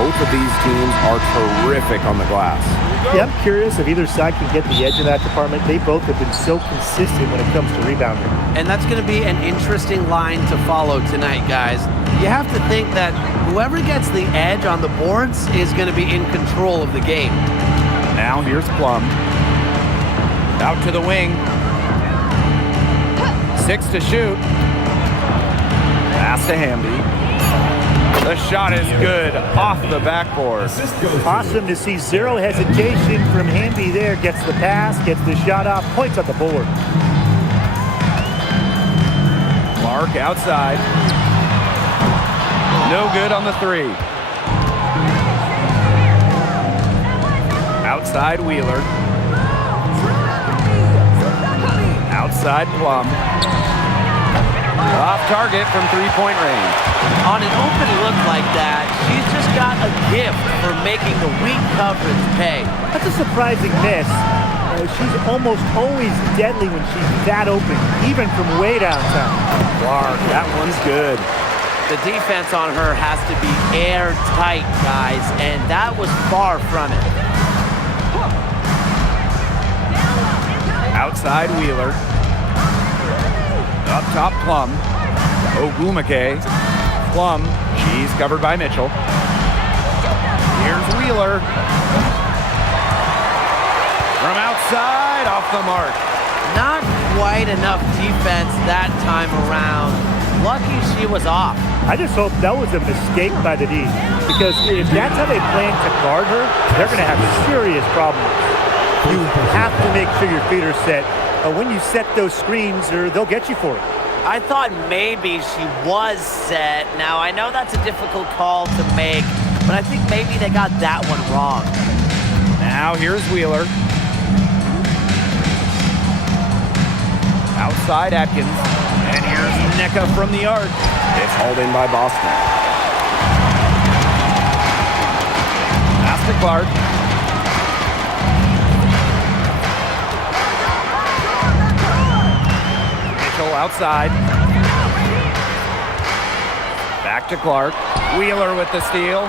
both of these teams are terrific on the glass. Yeah, I'm curious if either side can get the edge in that department. They both have been so consistent when it comes to rebounding. And that's going to be an interesting line to follow tonight, guys. You have to think that whoever gets the edge on the boards is going to be in control of the game. Now here's Plum. Out to the wing. 6 to shoot. Pass to Hamby. The shot is good off the backboard. Awesome to see zero hesitation from Hamby there. Gets the pass, gets the shot off, points on the board. Clark outside. No good on the three. Outside Wheeler. Outside Plum. Off target from three-point range. On an open look like that, she's just got a gift for making the weak coverage pay. That's a surprising miss. She's almost always deadly when she's that open, even from way downtown. Clark, that one's good. The defense on her has to be airtight, guys, and that was far from it. Outside Wheeler. Up top Plum. Ogumake. Plum. She's covered by Mitchell. Here's Wheeler. From outside, off the mark. Not quite enough defense that time around. Lucky she was off. I just hope that was a mistake by the D, because if that's how they plan to guard her, they're going to have serious problems. You have to make sure your feet are set. When you set those screens, or they'll get you for it. I thought maybe she was set. Now, I know that's a difficult call to make, but I think maybe they got that one wrong. Now here's Wheeler. Outside Atkins. And here's Nneka from the arc. It's hauled in by Boston. Pass to Clark. Outside. Back to Clark. Wheeler with the steal.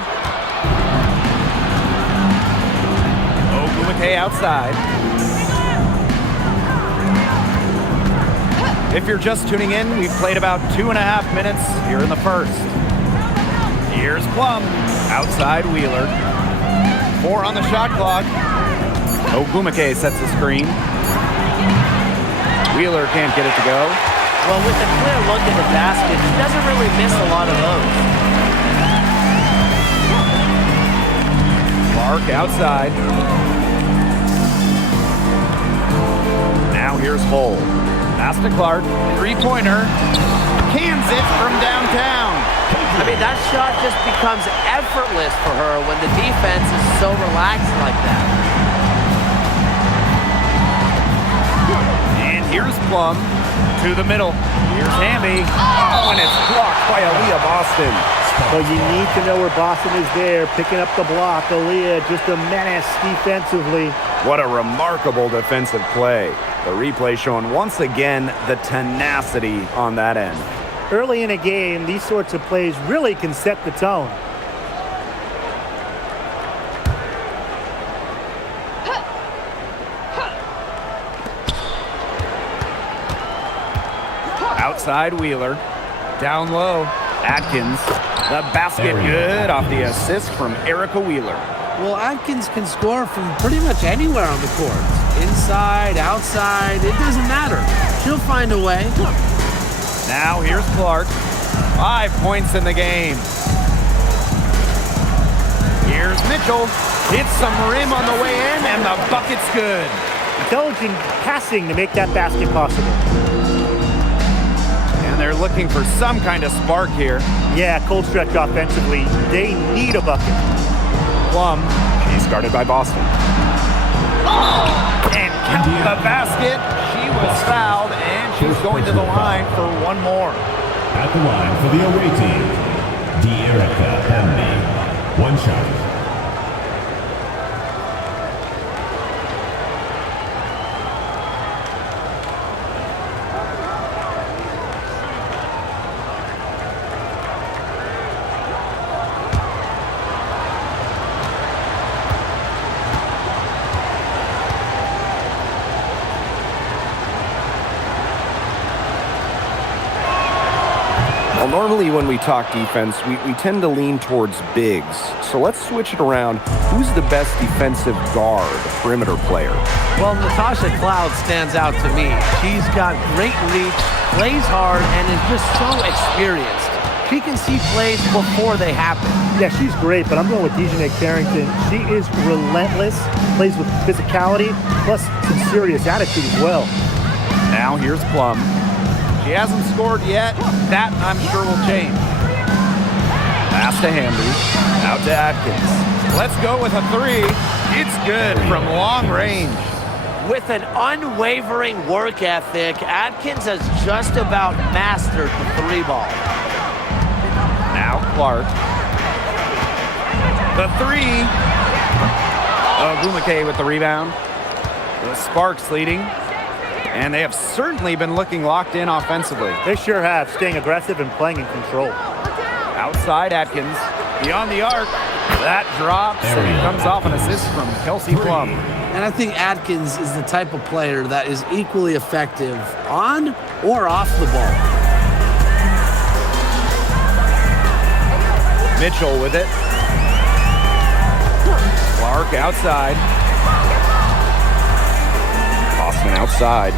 Ogumake outside. If you're just tuning in, we've played about 2.5 minutes here in the first. Here's Plum. Outside Wheeler. 4 on the shot clock. Ogumake sets the screen. Wheeler can't get it to go. Well, with a clear look at the basket, she doesn't really miss a lot of those. Clark outside. Now here's Hull. Pass to Clark. Three-pointer. Cans it from downtown. I mean, that shot just becomes effortless for her when the defense is so relaxed like that. And here's Plum to the middle. Here's Hamby. Oh, and it's blocked by Aaliyah Boston. But you need to know where Boston is there, picking up the block. Aaliyah, just a menace defensively. What a remarkable defensive play. The replay showing once again the tenacity on that end. Early in a game, these sorts of plays really can set the tone. Outside Wheeler. Down low. Atkins. The basket good off the assist from Erica Wheeler. Well, Atkins can score from pretty much anywhere on the court. Inside, outside, it doesn't matter. She'll find a way. Now here's Clark. 5 points in the game. Here's Mitchell. Hits some rim on the way in, and the bucket's good. Intelligent passing to make that basket possible. And they're looking for some kind of spark here. Yeah, cold stretch offensively. They need a bucket. Plum. She's guarded by Boston. And count the basket. She was fouled, and she's going to the line for one more. At the line for the away team, Erica Hamby. One shot. normally when we talk defense, we tend to lean towards bigs. So let's switch it around. Who's the best defensive guard, perimeter player? Well, Natasha Cloud stands out to me. She's got great reach, plays hard, and is just so experienced. She can see plays before they happen. Yeah, she's great, but I'm going with Dejanay Carrington. She is relentless, plays with physicality, plus some serious attitude as well. Now here's Plum. She hasn't scored yet. That, I'm sure, will change. Pass to Hamby. Out to Atkins. Let's go with a three. It's good from long range. With an unwavering work ethic, Atkins has just about mastered the three ball. Now Clark. The three. Ogumake with the rebound. The Sparks leading. And they have certainly been looking locked in offensively. They sure have, staying aggressive and playing in control. Outside Atkins. Beyond the arc. That drops and it comes off an assist from Kelsey Plum. And I think Atkins is the type of player that is equally effective on or off the ball. Mitchell with it. Clark outside. Boston outside.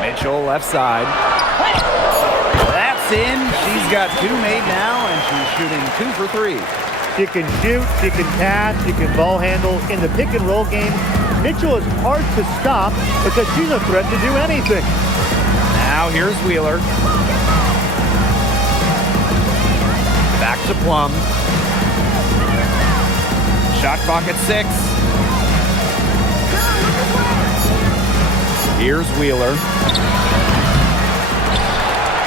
Mitchell left side. That's in. She's got two made now, and she's shooting 2 for 3. She can shoot, she can pass, she can ball handle. In the pick and roll game, Mitchell is hard to stop because she's a threat to do anything. Now here's Wheeler. Back to Plum. Shot clock at 6. Here's Wheeler.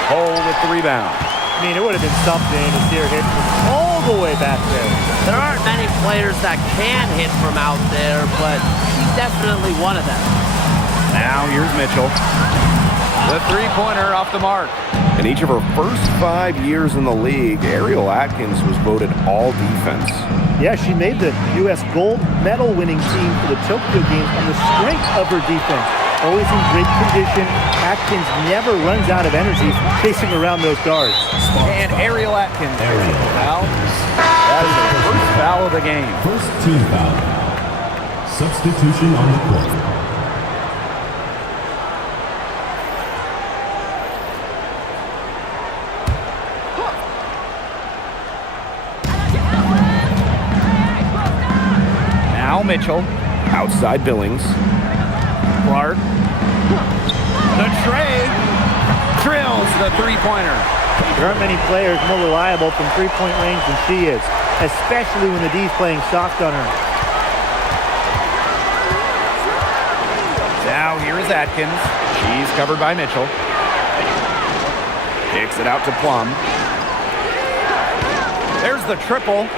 Hole with the rebound. I mean, it would have been something to see her hit from all the way back there. There aren't many players that can hit from out there, but she's definitely one of them. Now here's Mitchell. The three-pointer off the mark. In each of her first 5 years in the league, Ariel Atkins was voted all defense. Yeah, she made the U.S. gold medal winning team for the Tokyo Games on the strength of her defense. Always in great condition. Atkins never runs out of energy chasing around those guards. And Ariel Atkins. Foul. That is the first foul of the game. First team foul. Substitution on the court. Now Mitchell. Outside Billings. Clark. The tray. Drills the three-pointer. There aren't many players more reliable from three-point range than she is, especially when the D's playing soft on her. Now here's Atkins. She's covered by Mitchell. Kicks it out to Plum. There's the triple.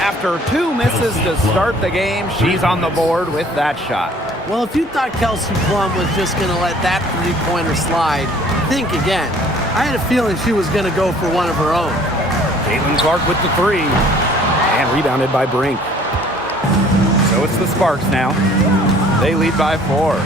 After 2 misses to start the game, she's on the board with that shot. Well, if you thought Kelsey Plum was just going to let that three-pointer slide, think again. I had a feeling she was going to go for one of her own. Caitlin Clark with the three. And rebounded by Brink. So it's the Sparks now. They lead by 4.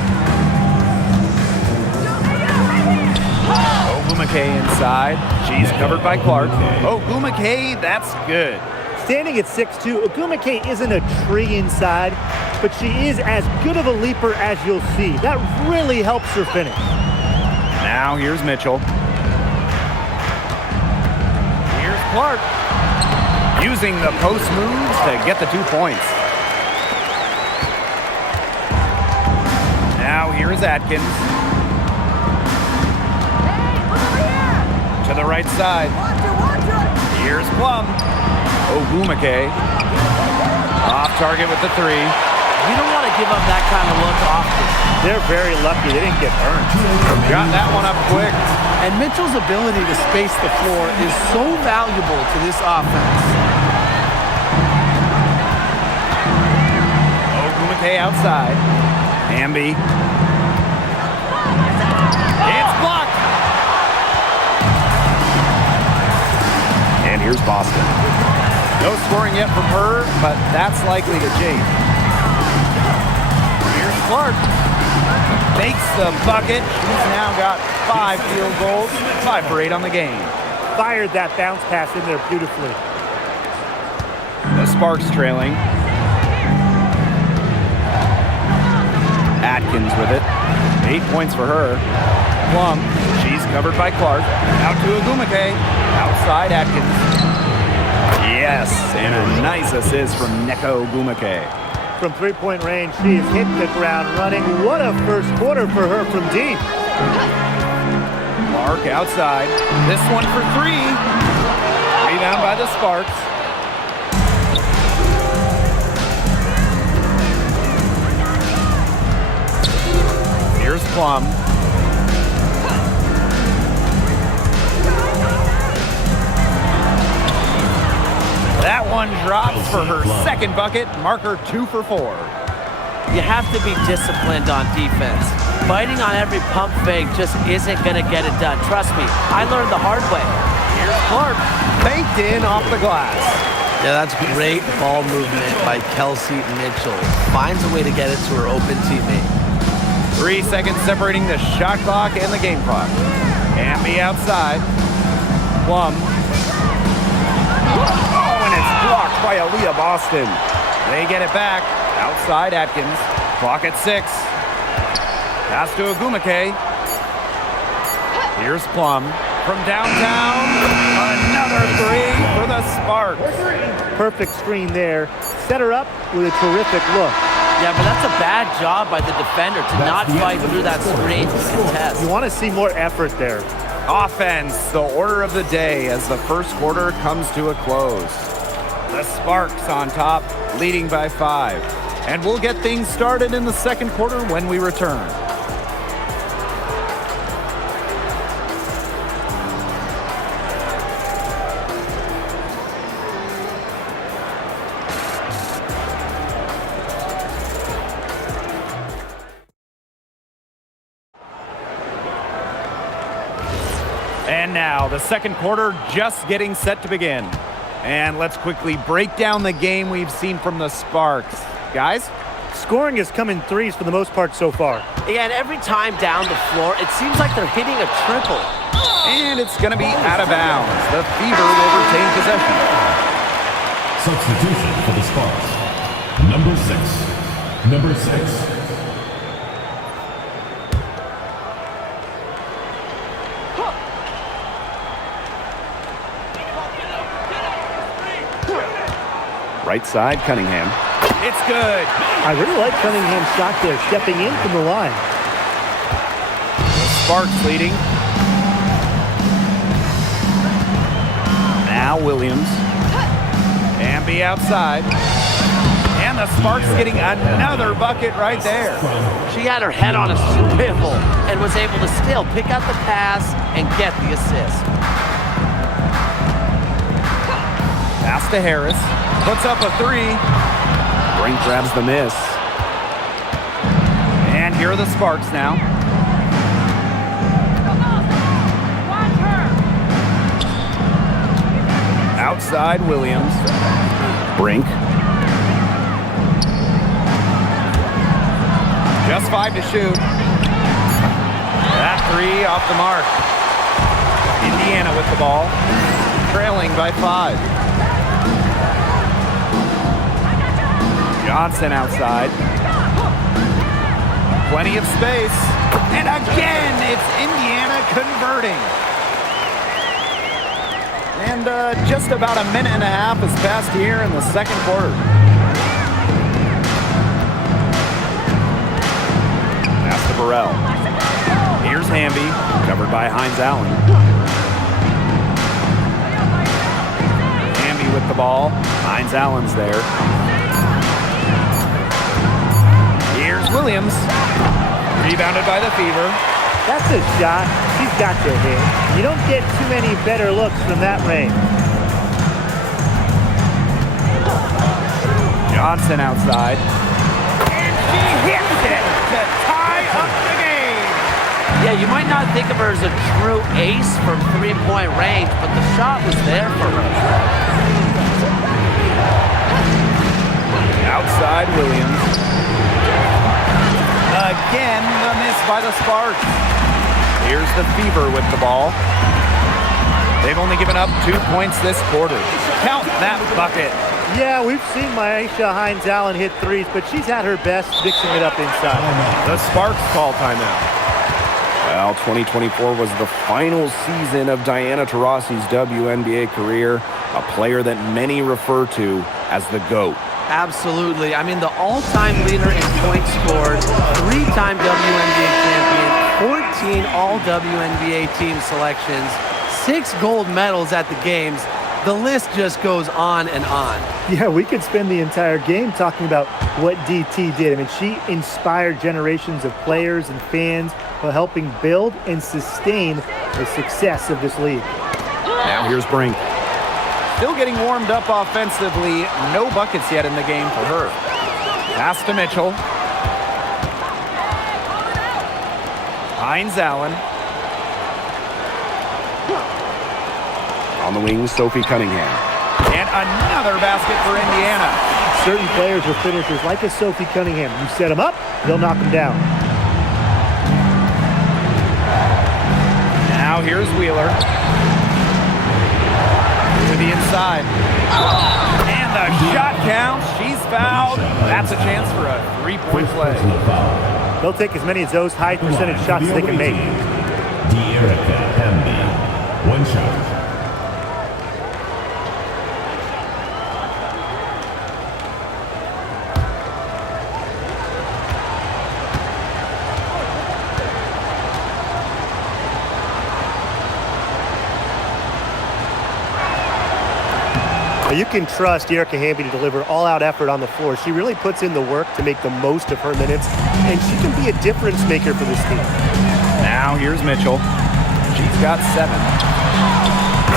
Ogumake inside. She's covered by Clark. Ogumake, that's good. Standing at 6'2", Ogumake isn't a tree inside, but she is as good of a leaper as you'll see. That really helps her finish. Now here's Mitchell. Here's Clark. Using the post moves to get the 2 points. Now here's Atkins. To the right side. Here's Plum. Ogumake. Off target with the 3. You don't want to give up that kind of look often. They're very lucky they didn't get burned. Got that one up quick. And Mitchell's ability to space the floor is so valuable to this offense. Ogumake outside. Hamby. It's blocked. And here's Boston. No scoring yet from her, but that's likely to change. Here's Clark. makes the bucket. She's now got 5 field goals, 5 for 8 on the game. Fired that bounce pass in there beautifully. The Sparks trailing. Atkins with it. 8 points for her. Plum, she's covered by Clark. Out to Ogumake. Outside Atkins. Yes, and a nice assist from Neko Ogumake. From three-point range, she has hit the ground running. What a first quarter for her from deep. Clark outside. This one for 3. Rebound by the Sparks. Here's Plum. That one drops for her second bucket. Marker 2 for 4. You have to be disciplined on defense. Biting on every pump fake just isn't going to get it done. Trust me, I learned the hard way. Here's Clark. Banked in off the glass. Yeah, that's great ball movement by Kelsey Mitchell. Finds a way to get it to her open teammate. 3 seconds separating the shot clock and the game clock. Amby outside. Plum. Oh, and it's blocked by Aaliyah Boston. They get it back. Outside Atkins. Clock at 6. Pass to Ogumake. Here's Plum. From downtown, another 3 for the Sparks. Perfect screen there. Set her up with a terrific look. Yeah, but that's a bad job by the defender to not fight through that screen to contest. You want to see more effort there. Offense, the order of the day as the first quarter comes to a close. The Sparks on top, leading by 5. And we'll get things started in the second quarter when we return. And now, the second quarter just getting set to begin. And let's quickly break down the game we've seen from the Sparks. Guys? Scoring has come in threes for the most part so far. Yeah, and every time down the floor, it seems like they're hitting a triple. And it's going to be out of bounds. The Fever will retain possession. Substitution for the Sparks. Number 6. Right side, Cunningham. It's good. I really like Cunningham's shot there, stepping in from the line. The Sparks leading. Now Williams. Amby outside. And the Sparks getting another bucket right there. She had her head on a swivel and was able to still pick out the pass and get the assist. Pass to Harris. Puts up a 3. Brink grabs the miss. And here are the Sparks now. Outside Williams. Brink. Just 5 to shoot. That 3 off the mark. Indiana with the ball. Trailing by 5. Johnson outside. Plenty of space. And again, it's Indiana converting. And just about a minute and a half has passed here in the second quarter. Pass to Burrell. Here's Hamby, covered by Hines Allen. Hamby with the ball. Hines Allen's there. Here's Williams. Rebounded by the Fever. That's a shot she's got to hit. You don't get too many better looks from that range. Johnson outside. And she hits it to tie up the game. Yeah, you might not think of her as a true ace from three-point range, but the shot was there for her. Outside Williams. Again, the missed by the Sparks. Here's the Fever with the ball. They've only given up 2 points this quarter. Count that bucket. Yeah, we've seen Myisha Hines-Allen hit threes, but she's at her best mixing it up inside. The Sparks call timeout. Well, 2024 was the final season of Diana Taurasi's WNBA career, a player that many refer to as the GOAT. Absolutely. I mean, the all-time leader in points scored, 3-time WNBA champion, 14 all-WNBA team selections, 6 gold medals at the games. The list just goes on and on. Yeah, we could spend the entire game talking about what DT did. I mean, she inspired generations of players and fans while helping build and sustain the success of this league. Now here's Brink. Still getting warmed up offensively. No buckets yet in the game for her. Pass to Mitchell. Hines-Allen. On the wing, Sophie Cunningham. And another basket for Indiana. Certain players are finishers like a Sophie Cunningham. You set them up, they'll knock them down. Now here's Wheeler. To the inside. And the shot counts. She's fouled. That's a chance for a three-point play. They'll take as many of those high percentage shots as they can make. Erica Hamby. 1 shot. You can trust Erica Hamby to deliver all-out effort on the floor. She really puts in the work to make the most of her minutes, and she can be a difference maker for this team. Now here's Mitchell. She's got 7.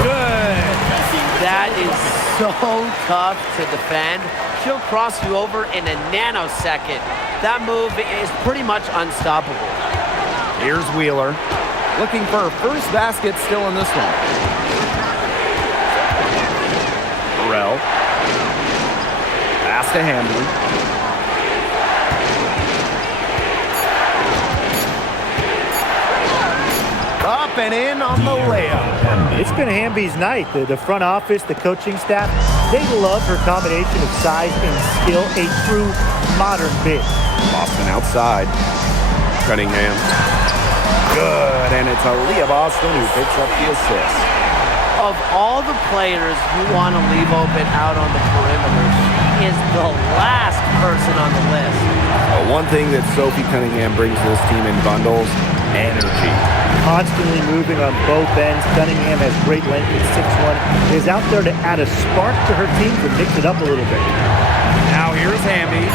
Good. That is so tough to defend. She'll cross you over in a nanosecond. That move is pretty much unstoppable. Here's Wheeler. Looking for her first basket still in this one. Pass to Hamby. Up and in on the layup. It's been Hamby's night. The front office, the coaching staff, they love her combination of size and skill, a true modern big. Boston outside. Cunningham. Good, and it's Aaliyah Boston who picks up the assist. Of all the players you want to leave open out on the perimeter, she is the last person on the list. One thing that Sophie Cunningham brings to this team in bundles, energy. Constantly moving on both ends. Cunningham has great length at 6'1", is out there to add a spark to her team to mix it up a little bit. Now here's Hamby.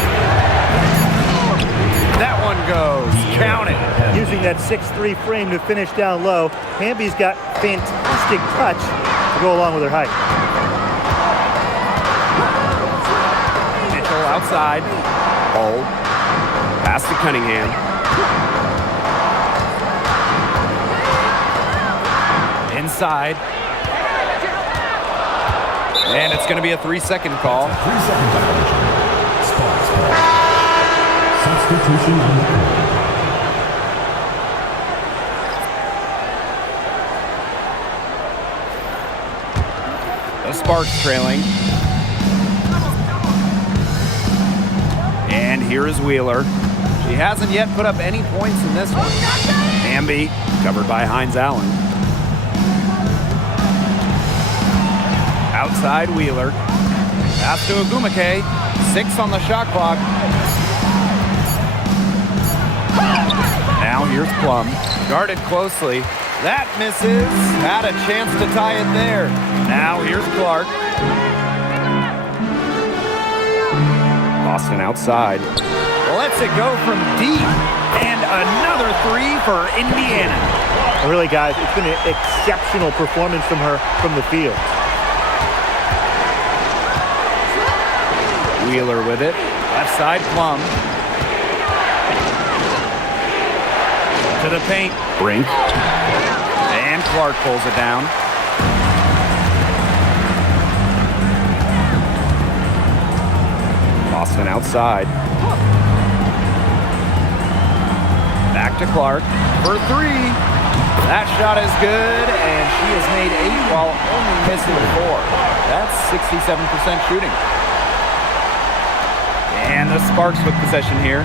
That one goes. Count it. Using that 6'3" frame to finish down low, Hamby's got fantastic touch to go along with her height. Mitchell outside. Hold. Pass to Cunningham. Inside. And it's going to be a 3-second call. 3-second violation. Sparks ball. Substitution on the court. The Sparks trailing. And here is Wheeler. She hasn't yet put up any points in this one. Hamby, covered by Hines-Allen. Outside Wheeler. Pass to Ogumake. 6 on the shot clock. Now here's Plum. Guarded closely. That misses. Had a chance to tie it there. Now here's Clark. Boston outside. Lets it go from deep. And another 3 for Indiana. Really, guys, it's been an exceptional performance from her from the field. Wheeler with it. Left side, Plum. To the paint. Brink. And Clark pulls it down. Boston outside. Back to Clark for 3. That shot is good, and she has made 8 while only missing 4. That's 67% shooting. And the Sparks with possession here.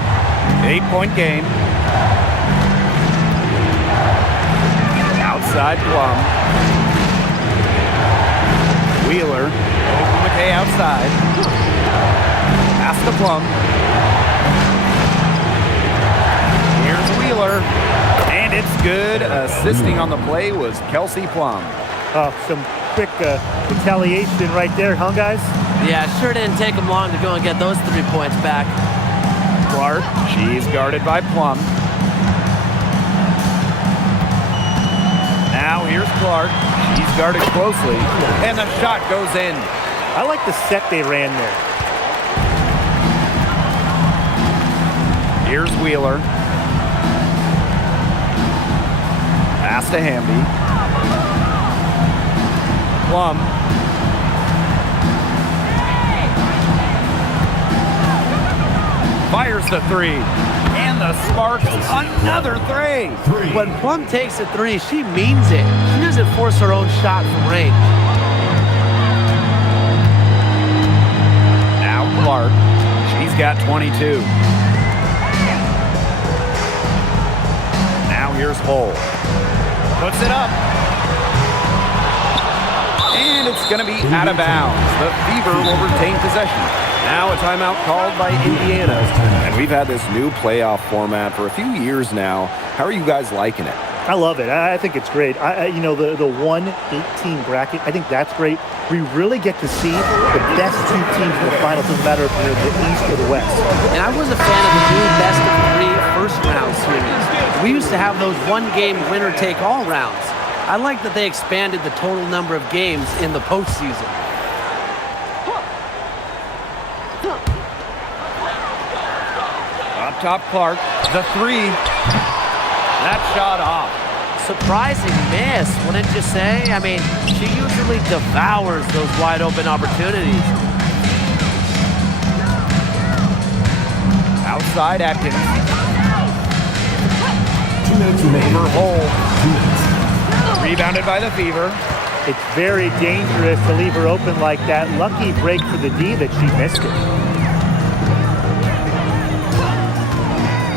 8-point game. Outside Plum. Wheeler. McKay outside. Pass to Plum. Here's Wheeler. And it's good. Assisting on the play was Kelsey Plum. Some quick retaliation right there, huh, guys? Yeah, sure didn't take them long to go and get those 3 points back. Clark, she's guarded by Plum. Now here's Clark. She's guarded closely, and the shot goes in. I like the set they ran there. Here's Wheeler. Pass to Hamby. Plum. Fires the 3. And the Sparks another 3. When Plum takes a 3, she means it. She doesn't force her own shot from range. Now Clark. She's got 22. Now here's Hull. Puts it up. And it's going to be out of bounds. The Fever will retain possession. Now a timeout called by Indiana. And we've had this new playoff format for a few years now. How are you guys liking it? I love it. I think it's great. You know, the 1-18 bracket, I think that's great. We really get to see the best 2 teams in the finals. Doesn't matter if they're the East or the West. And I was a fan of the new best of 3 first-round series. We used to have those one-game winner-take-all rounds. I like that they expanded the total number of games in the postseason. Up top, Clark. The 3. That shot off. Surprising miss, wouldn't you say? I mean, she usually devours those wide-open opportunities. Outside Atkins. 2 minutes remaining. Over Hull. 2 minutes. Rebounded by the Fever. It's very dangerous to leave her open like that. Lucky break for the D that she missed it.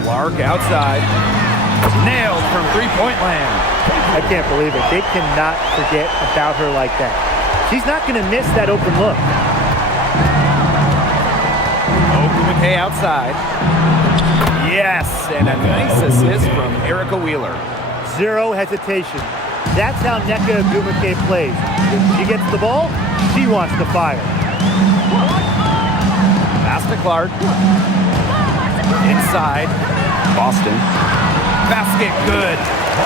Clark outside. Nailed from 3-point land. I can't believe it. They cannot forget about her like that. She's not going to miss that open look. McKay outside. Yes, and a nice assist from Erica Wheeler. Zero hesitation. That's how Nneka Ogwumike plays. When she gets the ball, she wants to fire. Pass to Clark. Inside. Boston. Basket good.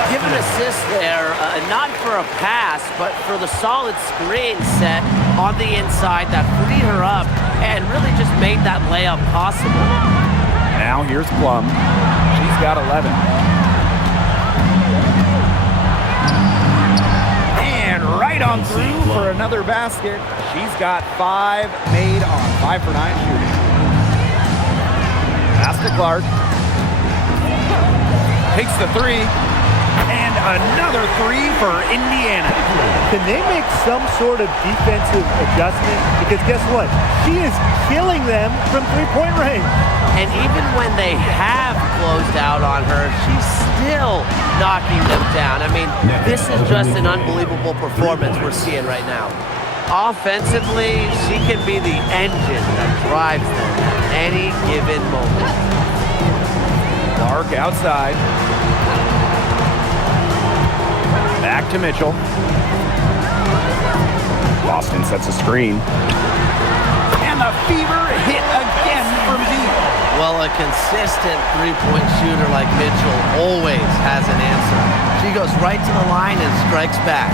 Give an assist there, not for a pass, but for the solid screen set on the inside that freed her up and really just made that layup possible. Now here's Plum. She's got 11. And right on through for another basket. She's got 5 made on 5 for 9 shooting. Pass to Clark. Takes the 3. And another 3 for Indiana. Can they make some sort of defensive adjustment? Because guess what? She is killing them from 3-point range. And even when they have closed out on her, she's still knocking them down. I mean, this is just an unbelievable performance we're seeing right now. Offensively, she can be the engine that drives them at any given moment. Clark outside. Back to Mitchell. Boston sets a screen. And the Fever hit again from deep. Well, a consistent three-point shooter like Mitchell always has an answer. She goes right to the line and strikes back.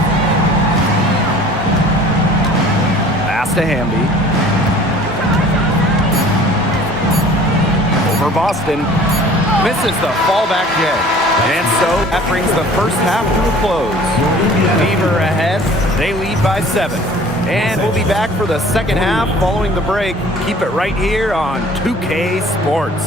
Pass to Hamby. Over Boston. Misses the fallback jab. And so that brings the first half to a close. Fever ahead. They lead by 7. And we'll be back for the second half following the break. Keep it right here on 2K Sports.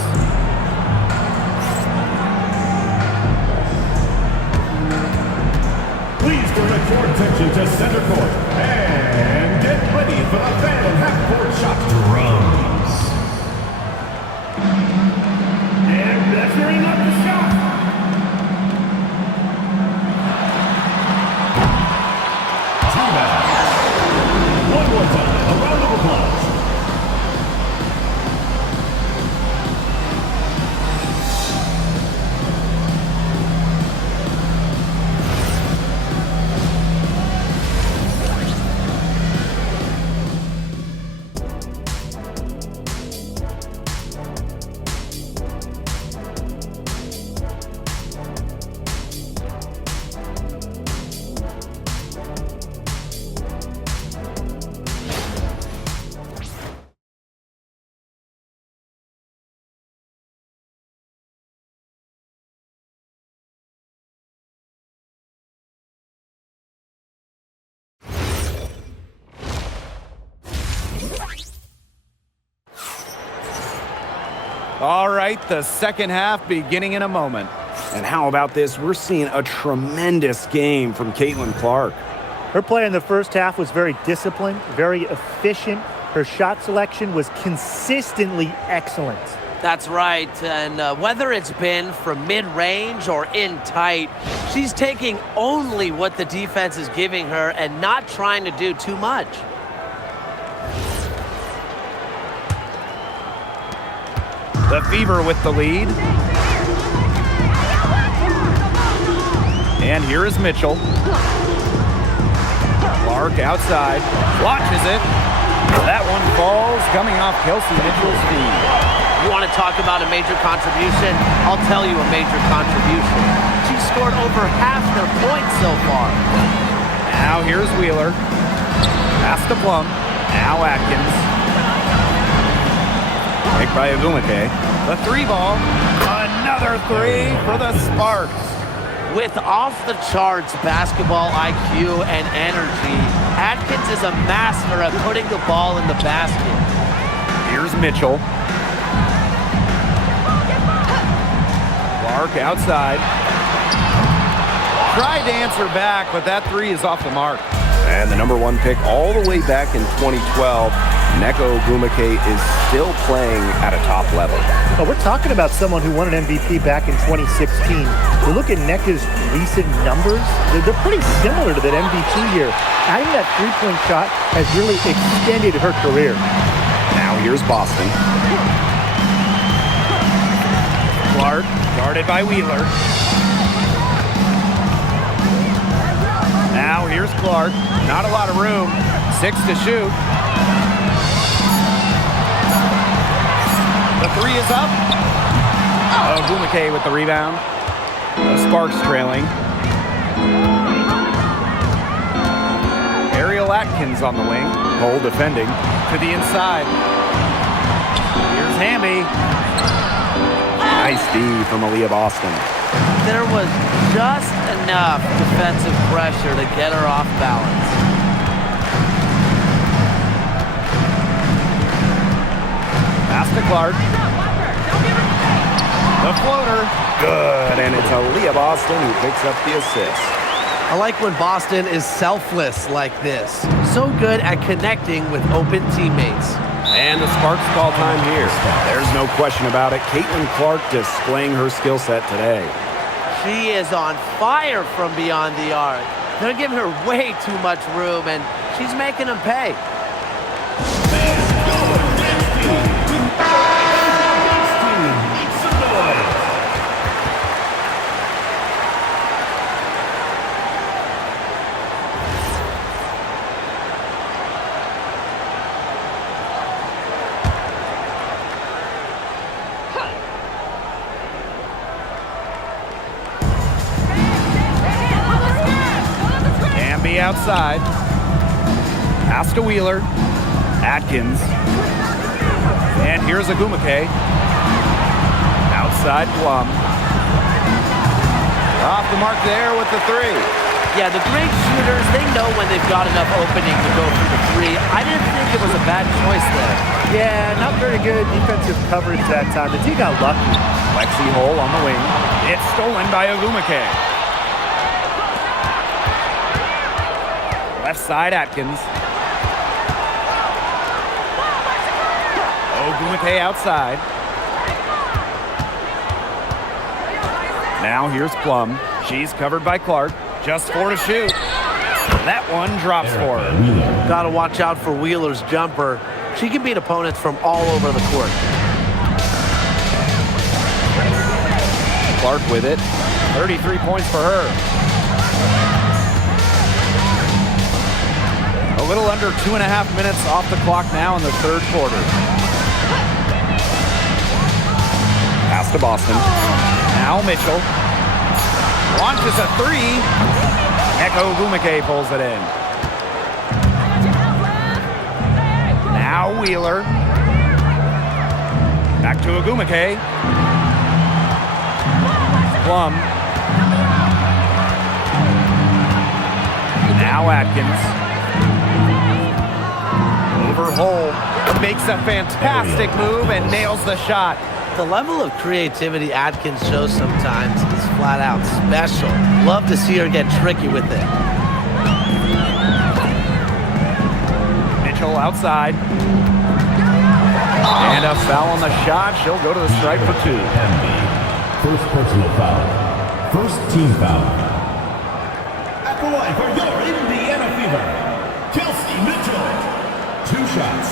your attention to center court. And get ready for the fan half-court shot. Drums. And measuring up the shot. One more time, a round of applause. All right, the second half beginning in a moment. And how about this? We're seeing a tremendous game from Caitlin Clark. Her play in the first half was very disciplined, very efficient. Her shot selection was consistently excellent. That's right, and whether it's been from mid-range or in tight, she's taking only what the defense is giving her and not trying to do too much. The Fever with the lead. And here is Mitchell. Clark outside, launches it. That one falls, coming off Kelsey Mitchell's feet. You want to talk about a major contribution? I'll tell you a major contribution. She scored over half their points so far. Now here's Wheeler. Pass to Plum. Now Atkins. Pick by Agumake. The three ball. Another three for the Sparks. With off-the-charts basketball IQ and energy, Atkins is a master at putting the ball in the basket. Here's Mitchell. Clark outside. Tried to answer back, but that three is off the mark. And the number one pick all the way back in 2012, Neko Agumake is still playing at a top level. Well, we're talking about someone who won an MVP back in 2016. You look at Neka's recent numbers, they're pretty similar to that MVP year. Adding that three-point shot has really extended her career. Now here's Boston. Clark, guarded by Wheeler. Now here's Clark. Not a lot of room. 6 to shoot. The three is up. Agumake with the rebound. The Sparks trailing. Ariel Atkins on the wing. Cole defending. To the inside. Here's Hamby. Nice D from Aaliyah Boston. There was just enough defensive pressure to get her off balance. Pass to Clark. The floater. Good, and it's Aaliyah Boston who picks up the assist. I like when Boston is selfless like this. So good at connecting with open teammates. And the Sparks call time here. There's no question about it. Caitlin Clark displaying her skill set today. She is on fire from beyond the arc. They're giving her way too much room, and she's making them pay. Outside. Pass to Wheeler. Atkins. And here's Agumake. Outside Plum. Off the mark there with the three. Yeah, the great shooters, they know when they've got enough opening to go for the three. I didn't think it was a bad choice there. Yeah, not very good defensive coverage that time. The team got lucky. Lexi Hole on the wing. It's stolen by Agumake. Left side, Atkins. Ogumake outside. Now here's Plum. She's covered by Clark. Just 4 to shoot. That one drops for her. Got to watch out for Wheeler's jumper. She can beat opponents from all over the court. Clark with it. 33 points for her. A little under 2.5 minutes off the clock now in the third quarter. Pass to Boston. Now Mitchell. Launches a 3. Eko Ogumake pulls it in. Now Wheeler. Back to Ogumake. Plum. Now Atkins. Over Hole. Makes a fantastic move and nails the shot. The level of creativity Atkins shows sometimes is flat out special. Love to see her get tricky with it. Mitchell outside. And a foul on the shot. She'll go to the stripe for 2. First personal foul. First team foul. At the line for your Indiana Fever, Kelsey Mitchell. 2 shots.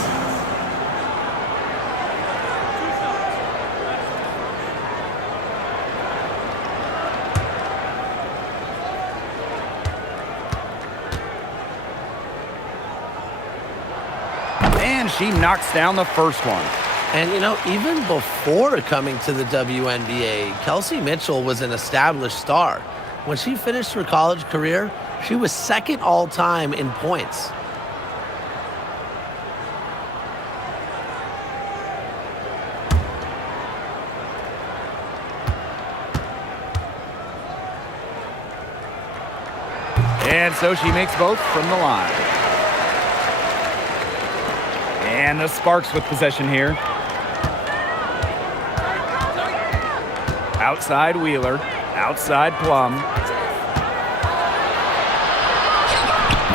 And she knocks down the first one. And, you know, even before coming to the WNBA, Kelsey Mitchell was an established star. When she finished her college career, she was second all-time in points. And so she makes both from the line. And the Sparks with possession here. Outside Wheeler. Outside Plum.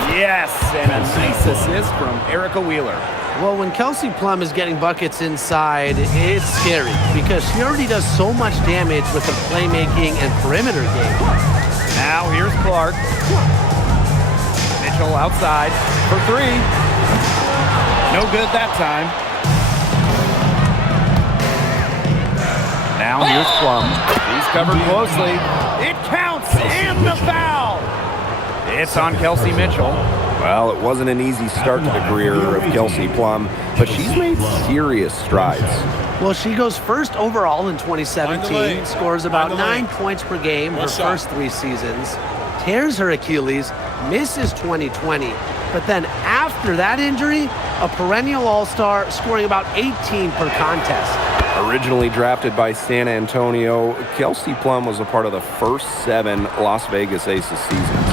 Yes, and a nice assist from Erica Wheeler. Well, when Kelsey Plum is getting buckets inside, it's scary because she already does so much damage with her playmaking and perimeter game. Now here's Clark. Mitchell outside for 3. No good that time. Now here's Plum. He's covered closely. It counts and the foul. It's on Kelsey Mitchell. Well, it wasn't an easy start to the career of Kelsey Plum, but she's made serious strides. Well, she goes first overall in 2017, scores about 9 points per game her first 3 seasons, tears her Achilles, misses 2020, but then after that injury, a perennial all-star scoring about 18 per contest. Originally drafted by San Antonio, Kelsey Plum was a part of the first 7 Las Vegas Aces seasons.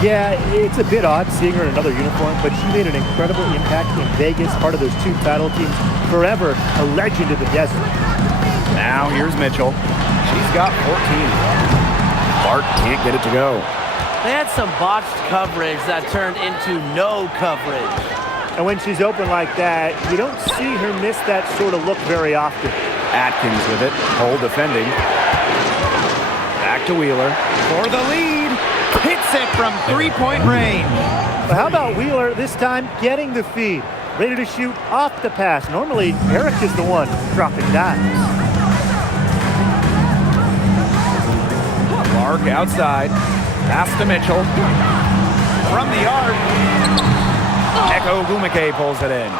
Yeah, it's a bit odd seeing her in another uniform, but she made an incredible impact in Vegas, part of those 2 title teams, forever a legend of the desert. Now here's Mitchell. She's got 14. Clark can't get it to go. They had some botched coverage that turned into no coverage. And when she's open like that, you don't see her miss that sort of look very often. Atkins with it, Hole defending. Back to Wheeler for the lead. Hits it from 3-point range. But how about Wheeler this time getting the feed? Ready to shoot off the pass. Normally, Eric is the one dropping dimes. Clark outside. Pass to Mitchell. From the arc. Eko Ogumake pulls it in.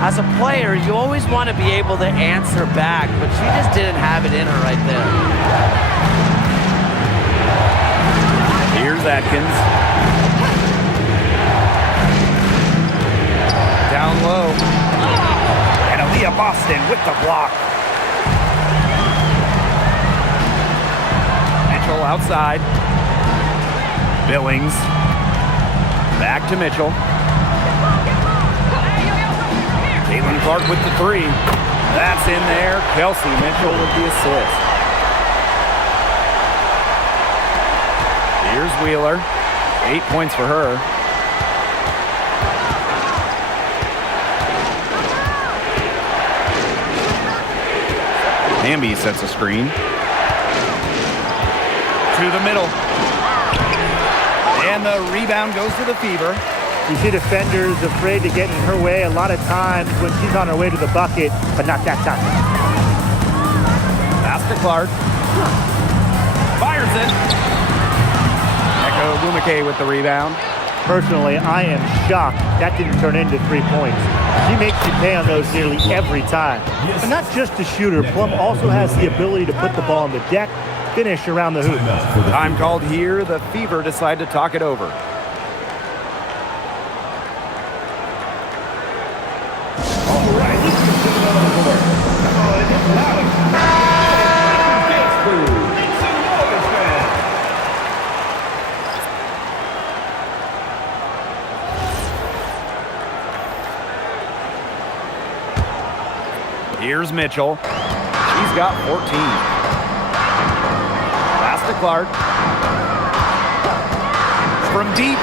As a player, you always want to be able to answer back, but she just didn't have it in her right there. Here's Atkins. Down low. And Aaliyah Boston with the block. Mitchell outside. Billings. Back to Mitchell. Caitlin Clark with the 3. That's in there. Kelsey Mitchell with the assist. Here's Wheeler. 8 points for her. Hamby sets a screen. To the middle. And the rebound goes to the Fever. You see defenders afraid to get in her way a lot of times when she's on her way to the bucket, but not that time. Pass to Clark. Fires it. Echo Ogwumike with the rebound. Personally, I am shocked that didn't turn into 3 points. She makes you pay on those nearly every time. And not just a shooter, Plum also has the ability to put the ball on the deck, finish around the hoop. Time called here. The Fever decide to talk it over. Here's Mitchell. She's got 14. Pass to Clark. From deep.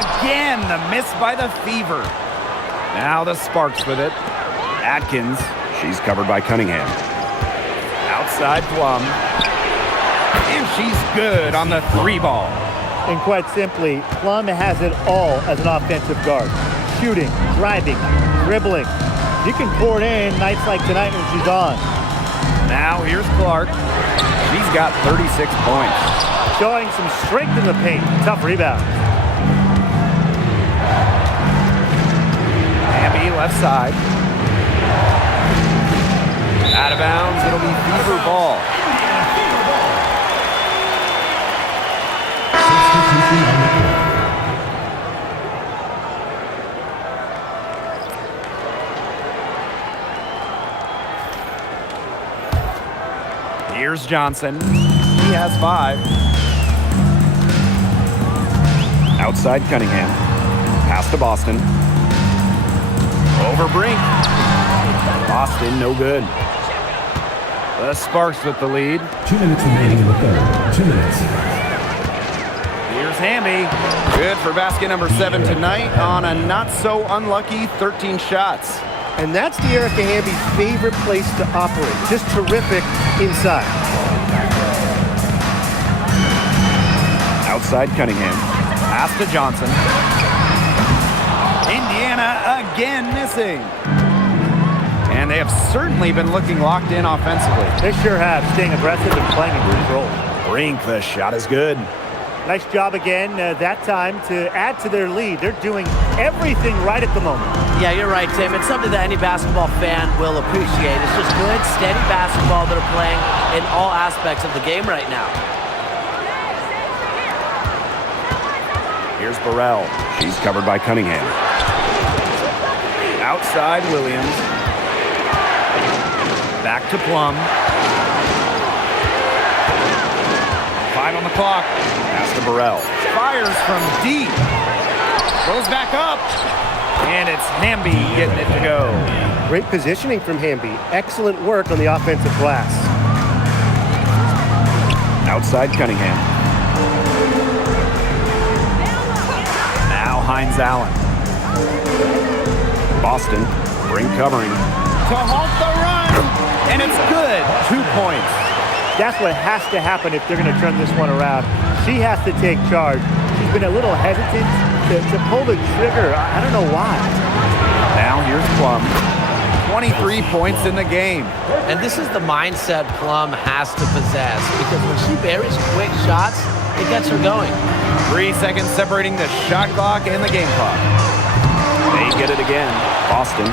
Again, the miss by the Fever. Now the Sparks with it. Atkins. She's covered by Cunningham. Outside Plum. And she's good on the 3-ball. And quite simply, Plum has it all as an offensive guard. Shooting, driving, dribbling. You can pour it in nights like tonight when she's on. Now here's Clark. She's got 36 points. Showing some strength in the paint. Tough rebound. Hamby left side. Out of bounds. It'll be Fever ball. Here's Johnson. He has 5. Outside Cunningham. Pass to Boston. Over Brink. Boston, no good. The Sparks with the lead. 2 minutes remaining in the third. 2 minutes. Here's Hamby. Good for basket number 7 tonight on a not-so-unlucky 13 shots. And that's the Erica Hamby's favorite place to operate. Just terrific inside. Outside Cunningham. Pass to Johnson. Indiana again missing. And they have certainly been looking locked in offensively. They sure have, staying aggressive and playing in control. Brink, the shot is good. Nice job again that time to add to their lead. They're doing everything right at the moment. Yeah, you're right, Tim. It's something that any basketball fan will appreciate. It's just good, steady basketball that are playing in all aspects of the game right now. Here's Burrell. She's covered by Cunningham. Outside Williams. Back to Plum. 5 on the clock. Pass to Burrell. Fires from deep. Goes back up. And it's Hamby getting it to go. Great positioning from Hamby. Excellent work on the offensive glass. Outside Cunningham. Now Hines Allen. Boston. Brink covering. To halt the run. And it's good. 2 points. That's what has to happen if they're going to turn this one around. She has to take charge. She's been a little hesitant to pull the trigger. I don't know why. Now here's Plum. 23 points in the game. And this is the mindset Plum has to possess, because when she buries quick shots, it gets her going. 3 seconds separating the shot clock and the game clock. They get it again. Boston.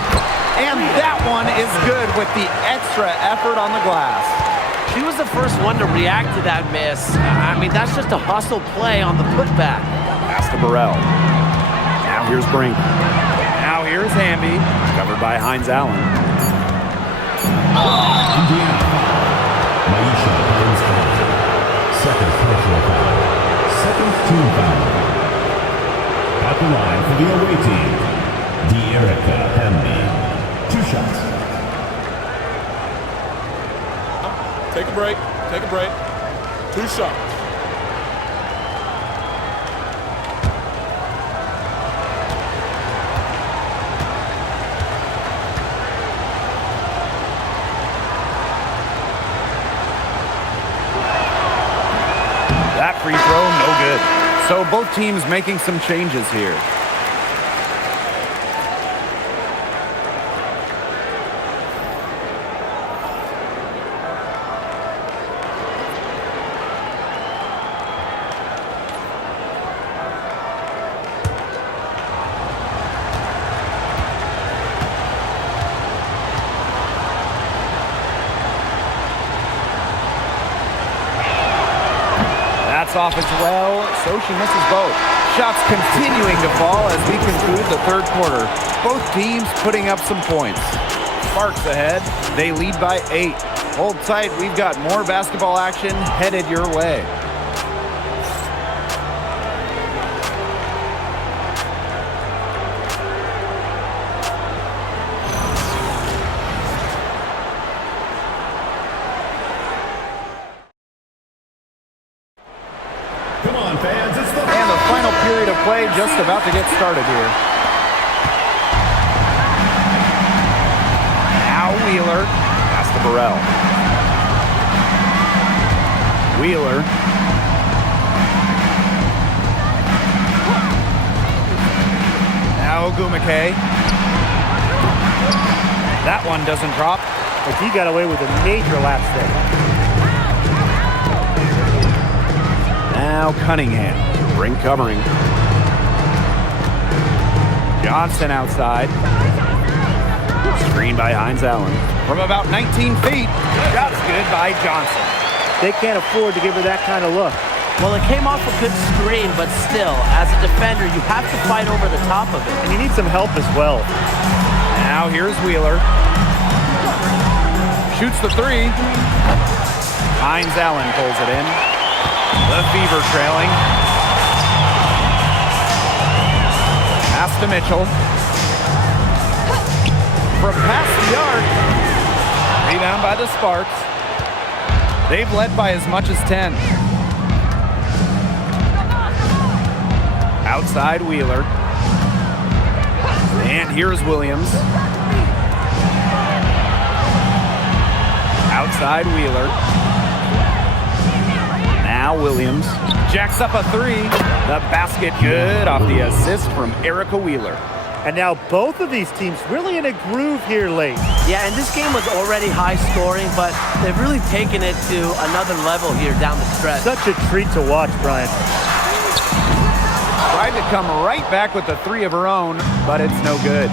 And that one is good with the extra effort on the glass. She was the first one to react to that miss. I mean, that's just a hustle play on the putback. Pass to Burrell. Now here's Brink. Now here's Hamby. Covered by Hines Allen. Indiana foul. Maisha Hines Allen. Second personal foul. Second team foul. At the line for the away team, Erica Hamby. 2 shots. Take a break. Take a break. 2 shots. So both teams making some changes here. Off as well, so she misses both. Shots continuing to fall as we conclude the third quarter. Both teams putting up some points. Sparks ahead. They lead by 8. Hold tight. We've got more basketball action headed your way. And the final period of play just about to get started here. Now Wheeler. Pass to Burrell. Wheeler. Now Ogumake. That one doesn't drop. But he got away with a major lapse there. Now Cunningham. Ring covering. Johnson outside. Screen by Hines Allen. From about 19 feet. Shot's good by Johnson. They can't afford to give her that kind of look. Well, it came off a good screen, but still, as a defender, you have to fight over the top of it. And you need some help as well. Now here's Wheeler. Shoots the 3. Hines Allen pulls it in. The Fever trailing. Pass to Mitchell. From past the arc. Rebound by the Sparks. They've led by as much as 10. Outside Wheeler. And here's Williams. Outside Wheeler. Now Williams jacks up a 3. The basket good off the assist from Erica Wheeler. And now both of these teams really in a groove here late. Yeah, and this game was already high scoring, but they've really taken it to another level here down the stretch. Such a treat to watch, Brian. Tried to come right back with the 3 of her own, but it's no good.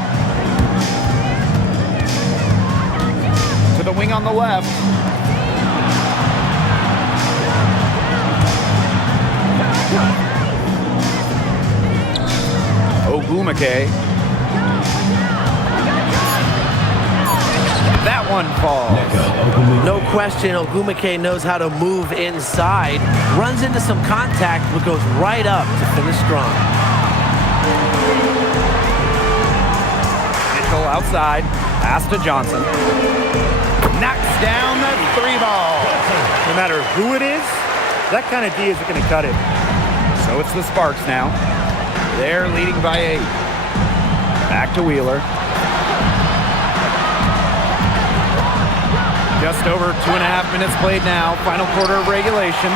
To the wing on the left. Ogumake. That one falls. No question, Ogumake knows how to move inside. Runs into some contact, but goes right up to finish strong. Mitchell outside. Pass to Johnson. Knocks down the 3 ball. No matter who it is, that kind of D isn't going to cut it. So it's the Sparks now. They're leading by 8. Back to Wheeler. Just over 2.5 minutes played now. Final quarter of regulation.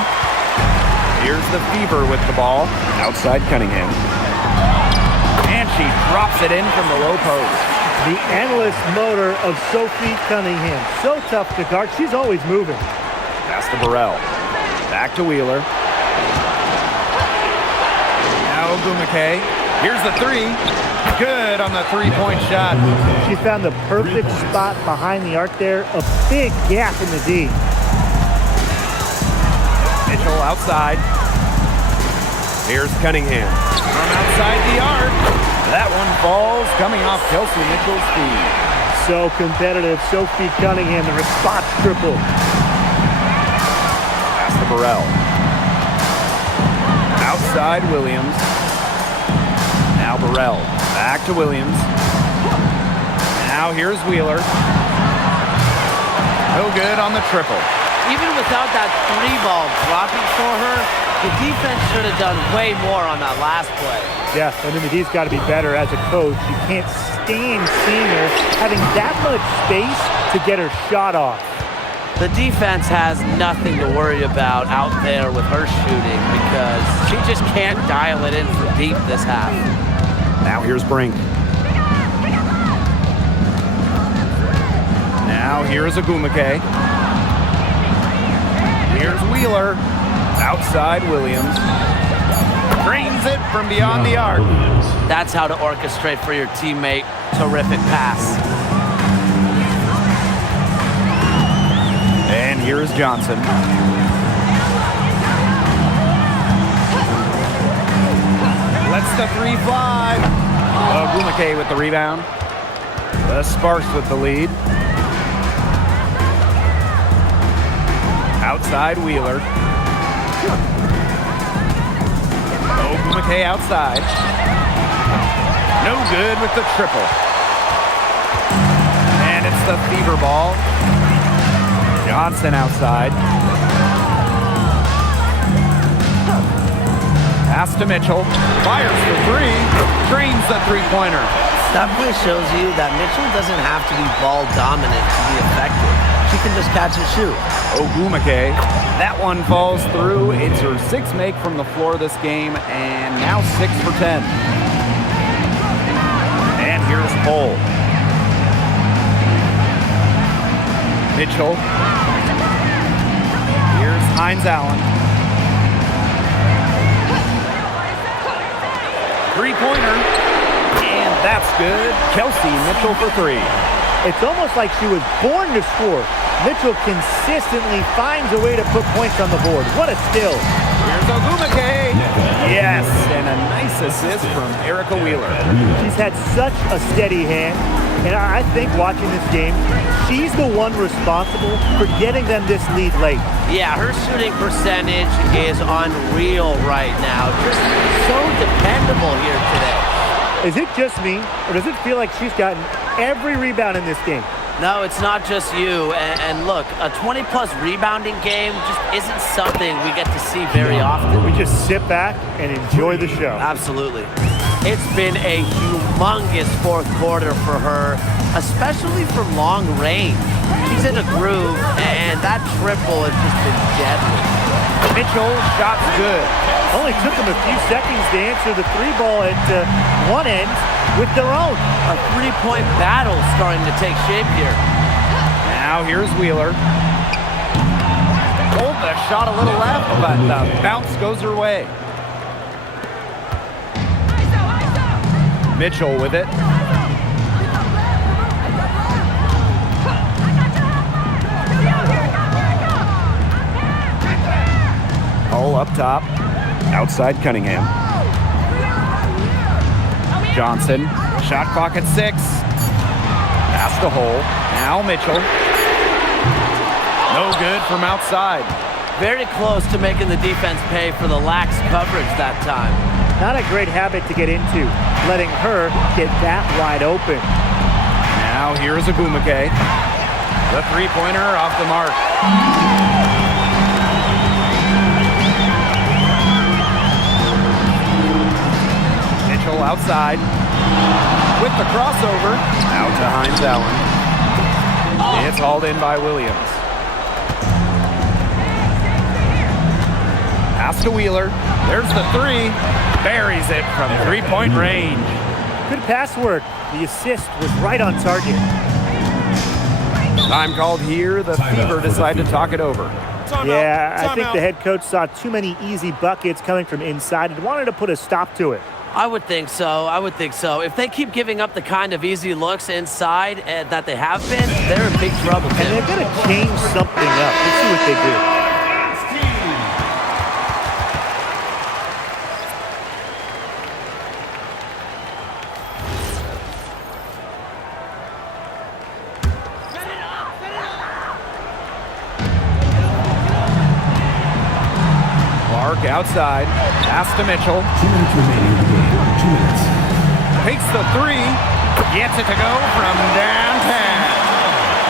Here's the Fever with the ball. Outside Cunningham. And she drops it in from the low post. The endless motor of Sophie Cunningham. So tough to guard. She's always moving. Pass to Burrell. Back to Wheeler. Now Ogumake. Here's the 3. Good on the 3-point shot. She found the perfect spot behind the arc there. A big gap in the D. Mitchell outside. Here's Cunningham. From outside the arc. That one falls, coming off Kelsey Mitchell's feet. So competitive. Sophie Cunningham, the response triple. Pass to Burrell. Outside Williams. Now Burrell. Back to Williams. Now here's Wheeler. No good on the triple. Even without that 3 ball dropping for her, the defense should have done way more on that last play. Yeah, and then the D's got to be better as a coach. You can't stand seeing her having that much space to get her shot off. The defense has nothing to worry about out there with her shooting because she just can't dial it in from deep this half. Now here's Brink. Now here's Agumake. Here's Wheeler. Outside Williams. Drains it from beyond the arc. That's how to orchestrate for your teammate. Terrific pass. And here's Johnson. Lets the three fly. Agumake with the rebound. The Sparks with the lead. Outside Wheeler. Agumake outside. No good with the triple. And it's the fever ball. Johnson outside. Pass to Mitchell. Fires for three. Drains the three-pointer. That play shows you that Mitchell doesn't have to be ball dominant to be effective. She can just catch and shoot. Agumake. That one falls through. It's her sixth make from the floor this game, and now 6 for 10. And here's Cole. Mitchell. Here's Hines Allen. Three-pointer. And that's good. Kelsey Mitchell for three. It's almost like she was born to score. Mitchell consistently finds a way to put points on the board. What a steal. Here's Agumake. Yes, and a nice assist from Erica Wheeler. She's had such a steady hand, and I think watching this game, she's the one responsible for getting them this lead late. Yeah, her shooting percentage is unreal right now. Just so dependable here today. Is it just me, or does it feel like she's gotten every rebound in this game? No, it's not just you. And look, a 20-plus rebounding game just isn't something we get to see very often. We just sit back and enjoy the show. Absolutely. It's been a humongous fourth quarter for her, especially from long range. She's in a groove, and that triple has just been deadly. Mitchell, shot's good. Only took them a few seconds to answer the three ball at one end with their own. A three-point battle starting to take shape here. Now here's Wheeler. Hold the shot a little left, but the bounce goes her way. Mitchell with it. Hole up top. Outside Cunningham. Johnson. Shot clock at 6. Pass to Hole. Now Mitchell. No good from outside. Very close to making the defense pay for the lax coverage that time. Not a great habit to get into, letting her get that wide open. Now here's Agumake. The three-pointer off the mark. Mitchell outside. With the crossover. Out to Hines Allen. It's hauled in by Williams. Pass to Wheeler. There's the three. Buries it from three-point range. Good pass work. The assist was right on target. Time called here. The Fever decide to talk it over. Yeah, I think the head coach saw too many easy buckets coming from inside and wanted to put a stop to it. I would think so. I would think so. If they keep giving up the kind of easy looks inside that they have been, they're in big trouble. And they're going to change something up. Let's see what they do. Outside, pass to Mitchell. 2 minutes remaining in the game. 2 minutes. Takes the three, gets it to go from downtown.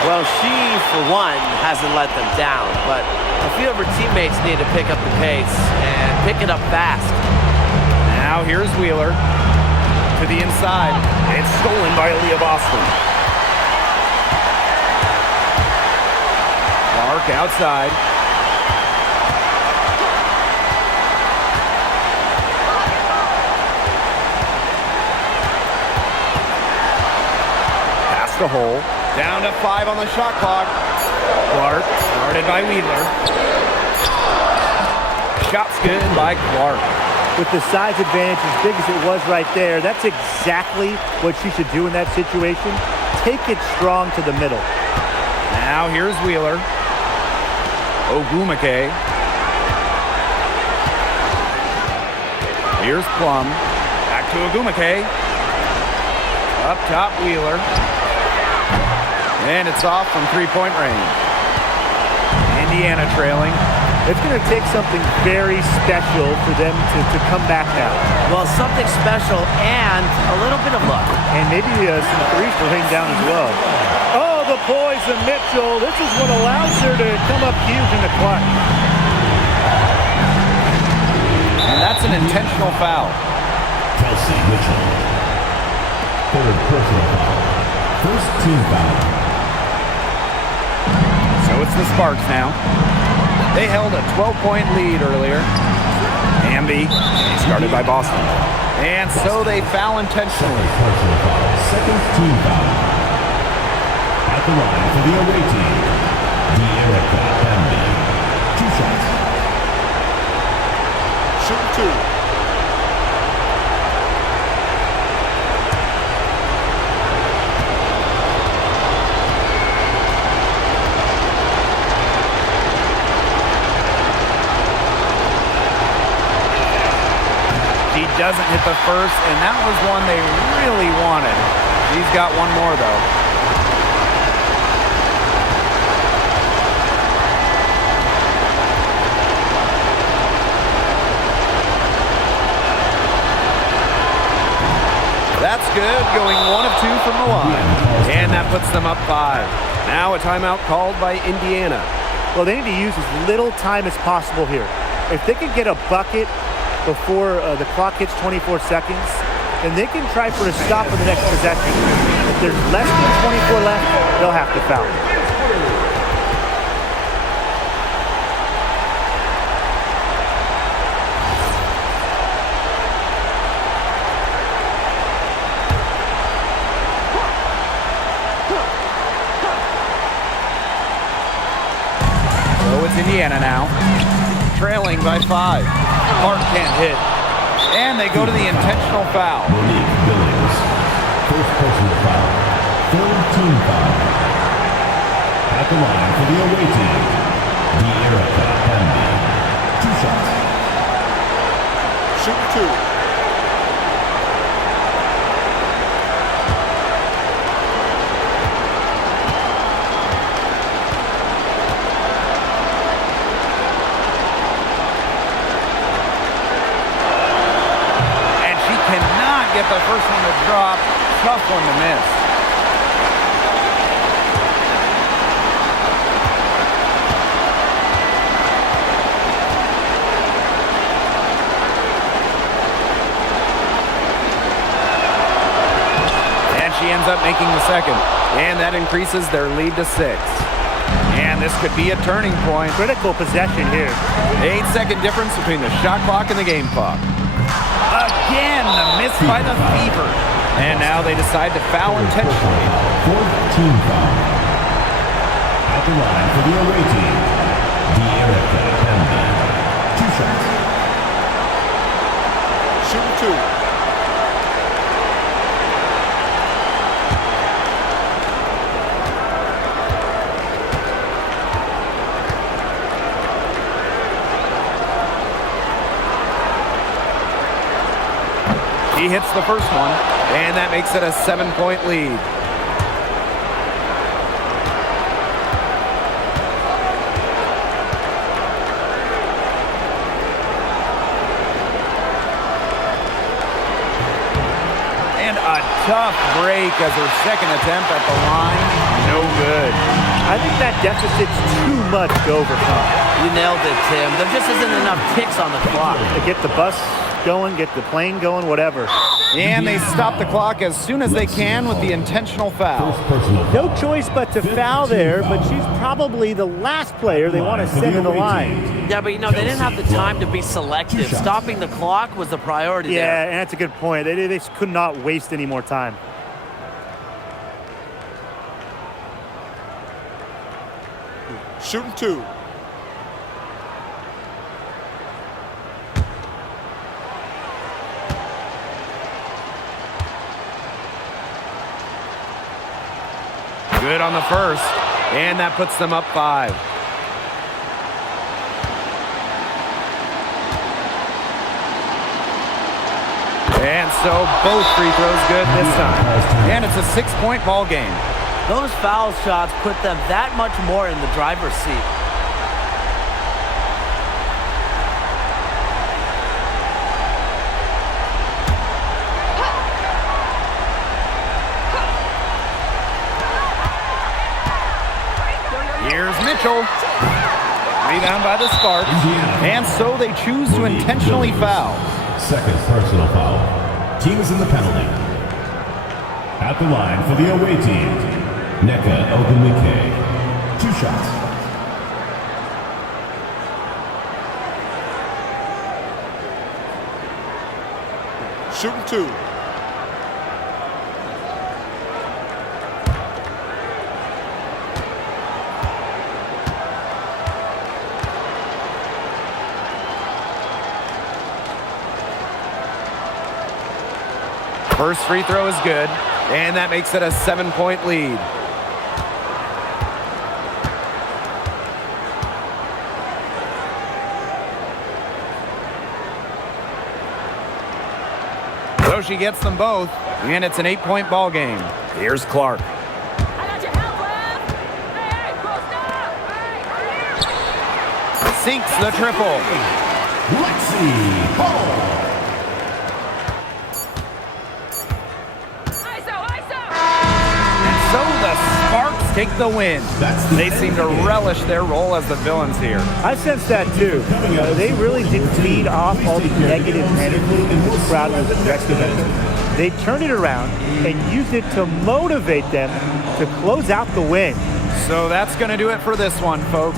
Well, she, for one, hasn't let them down, but a few of her teammates need to pick up the pace and pick it up fast. Now here's Wheeler to the inside. It's stolen by Aaliyah Boston. Clark outside. Past the hole. Down to 5 on the shot clock. Clark, guarded by Wheeler. Shot's good by Clark. With the size advantage as big as it was right there, that's exactly what she should do in that situation. Take it strong to the middle. Now here's Wheeler. Ogumake. Here's Plum. Back to Ogumake. Up top, Wheeler. And it's off from three-point range. Indiana trailing. It's going to take something very special for them to come back now. Well, something special and a little bit of luck. And maybe some threes to rain down as well. Oh, the poison Mitchell. This is what allows her to come up huge in the clutch. And that's an intentional foul. Kelsey Mitchell. Third personal foul. First team foul. So it's the Sparks now. They held a 12-point lead earlier. Hamby, started by Boston. And so they foul intentionally. Personal foul. Second team foul. At the line for the away team, De'Erica Hamby. 2 shots. Shoot 2. He doesn't hit the first, and that was one they really wanted. He's got one more, though. That's good, going 1 of 2 from the line. And that puts them up 5. Now a timeout called by Indiana. Well, they need to use as little time as possible here. If they can get a bucket before the clock hits 24 seconds, then they can try for a stop in the next possession. If there's less than 24 left, they'll have to foul. So it's Indiana now, trailing by 5. Clark can't hit. And they go to the intentional foul. Monique Billings. First personal foul. Third team foul. At the line for the away team, De'Erica Hamby. 2 shots. Shoot 2. Get the first one to drop. Tough one to miss. And she ends up making the second. And that increases their lead to 6. And this could be a turning point. Critical possession here. 8-second difference between the shot clock and the game clock. Again, the miss by the Fever. And now they decide to foul intentionally. Fourth team foul. At the line for the away team, De'Erica Hamby. 2 shots. Shoot 2. He hits the first one, and that makes it a 7-point lead. And a tough break as her second attempt at the line. No good. I think that deficit's too much to overcome. You nailed it, Tim. There just isn't enough ticks on the clock. To get the bus going, get the plane going, whatever. And they stop the clock as soon as they can with the intentional foul. First personal foul. No choice but to foul there, but she's probably the last player they want to send to the line. Yeah, but you know, they didn't have the time to be selective. Stopping the clock was the priority there. Yeah, and that's a good point. They could not waste any more time. Shooting 2. Good on the first, and that puts them up 5. And so both free throws good this time. And it's a 6-point ball game. Those foul shots put them that much more in the driver's seat. Here's Mitchell. Rebound by the Sparks. And so they choose to intentionally foul. Second personal foul. Team is in the penalty. At the line for the away team, Nneka Ogwumike. 2 shots. Shooting 2. First free throw is good, and that makes it a 7-point lead. So she gets them both, and it's an 8-point ball game. Here's Clark. Sinks the triple. Lexi Hall. So the Sparks take the win. They seem to relish their role as the villains here. I sense that too. They really did feed off all the negative energy the crowd was directing them. They turned it around and used it to motivate them to close out the win. So that's going to do it for this one, folks.